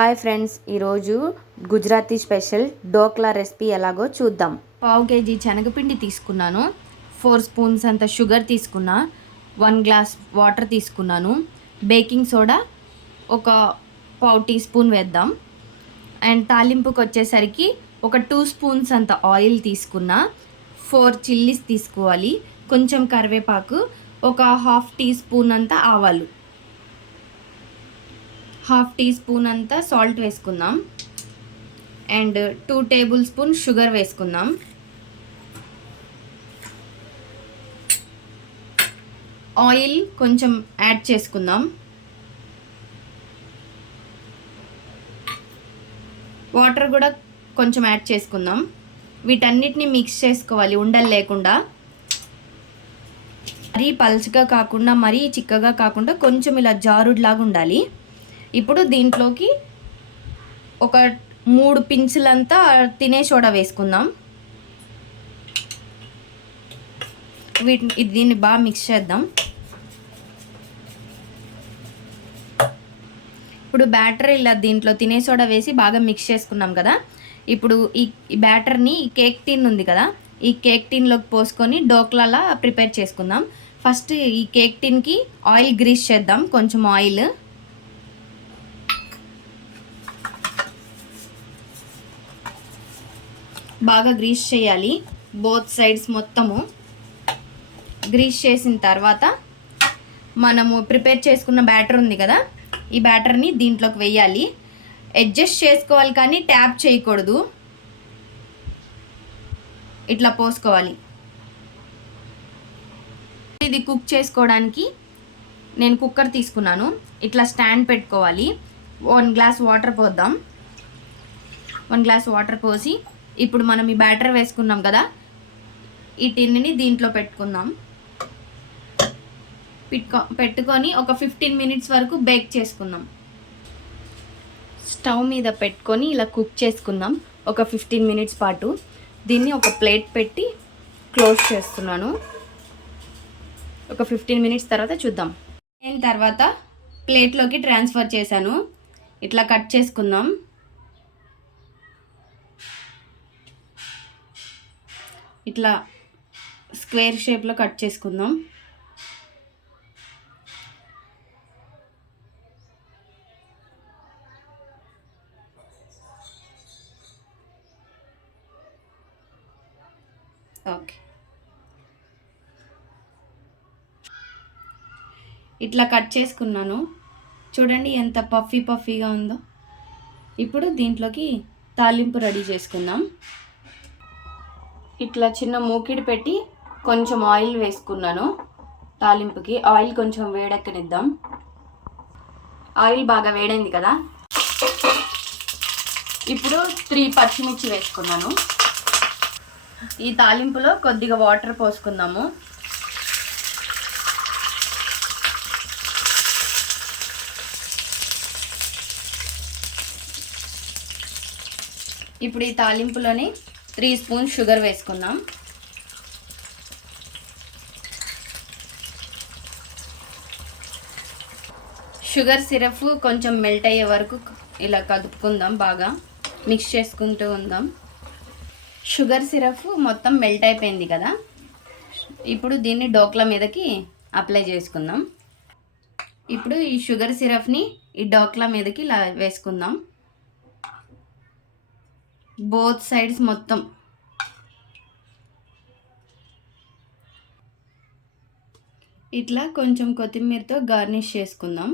Hi friends, ఈరోజు Gujarati special dhokla recipe ఎలాగో చూద్దాం. పావు కేజీ శనగపిండి తీసుకున్నాను. 4 స్పూన్స్ అంత షుగర్ తీసుకున్నా. 1 గ్లాస్ వాటర్ తీసుకున్నాను. బేకింగ్ సోడా ఒక పావు టీ స్పూన్ వేద్దాం. అండ్ తాలింపుకి వచ్చేసరికి ఒక 2 స్పూన్స్ అంత ఆయిల్ తీసుకున్నా. 4 చిల్లీస్ తీసుకోవాలి. కొంచెం కరివేపాకు, ఒక హాఫ్ టీ స్పూన్ అంత ఆవాలు, హాఫ్ టీ స్పూన్ అంతా సాల్ట్ వేసుకుందాం. అండ్ 2 టేబుల్ స్పూన్ షుగర్ వేసుకుందాం. ఆయిల్ కొంచెం యాడ్ చేసుకుందాం. వాటర్ కూడా కొంచెం యాడ్ చేసుకుందాం. వీటన్నిటిని మిక్స్ చేసుకోవాలి ఉండలు లేకుండా. మరీ పల్చగా కాకుండా మరీ చిక్కగా కాకుండా కొంచెం ఇలా జారుడులాగా ఉండాలి. ఇప్పుడు దీంట్లోకి ఒక 3 పించులంతా తినే సోడా వేసుకుందాం. దీన్ని బాగా మిక్స్ చేద్దాం. ఇప్పుడు బ్యాటర్ ఇలా దీంట్లో తినే సోడా వేసి బాగా మిక్స్ చేసుకున్నాం కదా. ఇప్పుడు ఈ బ్యాటర్ని ఈ కేక్ టిన్ ఉంది కదా, ఈ కేక్ టిన్లోకి పోసుకొని డోక్లాలా ప్రిపేర్ చేసుకుందాం. ఫస్ట్ ఈ కేక్ టిన్కి ఆయిల్ గ్రీస్ చేద్దాం. కొంచెం ఆయిల్ బాగా గ్రీస్ చేయాలి. బోత్ సైడ్స్ మొత్తము గ్రీస్ చేసిన తర్వాత మనము ప్రిపేర్ చేసుకున్న బ్యాటర్ ఉంది కదా, ఈ బ్యాటర్ని దీంట్లోకి వేయాలి. అడ్జస్ట్ చేసుకోవాలి కానీ ట్యాప్ చేయకూడదు. ఇట్లా పోసుకోవాలి. ఇది కుక్ చేసుకోవడానికి నేను కుక్కర్ తీసుకున్నాను. ఇట్లా స్టాండ్ పెట్టుకోవాలి. 1 గ్లాస్ వాటర్ పోద్దాం. 1 గ్లాస్ వాటర్ పోసి ఇప్పుడు మనం ఈ బ్యాటర్ వేసుకున్నాం కదా, ఈ టిన్ని దీంట్లో పెట్టుకుందాం. పెట్టుకొని ఒక 15 మినిట్స్ వరకు బేక్ చేసుకుందాం. స్టవ్ మీద పెట్టుకొని ఇలా కుక్ చేసుకుందాం ఒక 15 మినిట్స్ పాటు. దీన్ని ఒక ప్లేట్ పెట్టి క్లోజ్ చేస్తున్నాను. ఒక 15 మినిట్స్ తర్వాత చూద్దాం. అయిన తర్వాత ప్లేట్లోకి ట్రాన్స్ఫర్ చేశాను. ఇట్లా కట్ చేసుకుందాం. ఇట్లా స్క్వేర్ షేప్లో కట్ చేసుకుందాం. ఓకే, ఇట్లా కట్ చేసుకున్నాను. చూడండి ఎంత పఫీగా ఉందో. ఇప్పుడు దీంట్లోకి తాలింపు రెడీ చేసుకుందాం. ఇట్లా చిన్న మూకిడి పెట్టి కొంచెం ఆయిల్ వేసుకున్నాను. తాలింపుకి ఆయిల్ కొంచెం వేడెక్కనిద్దాం. ఆయిల్ బాగా వేడైంది కదా, ఇప్పుడు 3 పచ్చిమిర్చి వేసుకున్నాను. ఈ తాలింపులో కొద్దిగా వాటర్ పోసుకుందాము. ఇప్పుడు ఈ తాలింపులోని 3 స్పూన్స్ షుగర్ వేసుకుందాం. షుగర్ సిరప్ కొంచెం మెల్ట్ అయ్యే వరకు ఇలా కదుపుకుందాం. బాగా మిక్స్ చేసుకుంటూ ఉందాం. షుగర్ సిరప్ మొత్తం మెల్ట్ అయిపోయింది కదా, ఇప్పుడు దీన్ని డోక్లా మీదకి అప్లై చేసుకుందాం. ఇప్పుడు ఈ షుగర్ సిరప్ని ఈ డోక్లా మీదకి ఇలా వేసుకుందాం. బోత్ సైడ్స్ మొత్తం. ఇట్లా కొంచెం కొత్తిమీరతో గార్నిష్ చేసుకుందాం.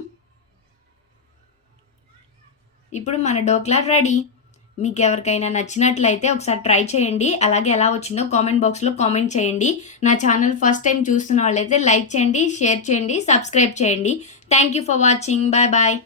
ఇప్పుడు మన డోక్లా రెడీ. మీకు ఎవరికైనా నచ్చినట్లయితే ఒకసారి ట్రై చేయండి. అలాగే ఎలా వచ్చిందో కామెంట్ బాక్స్లో కామెంట్ చేయండి. నా ఛానల్ ఫస్ట్ టైం చూస్తున్న వాళ్ళైతే లైక్ చేయండి, షేర్ చేయండి, సబ్స్క్రైబ్ చేయండి. Thank you for watching. Bye bye.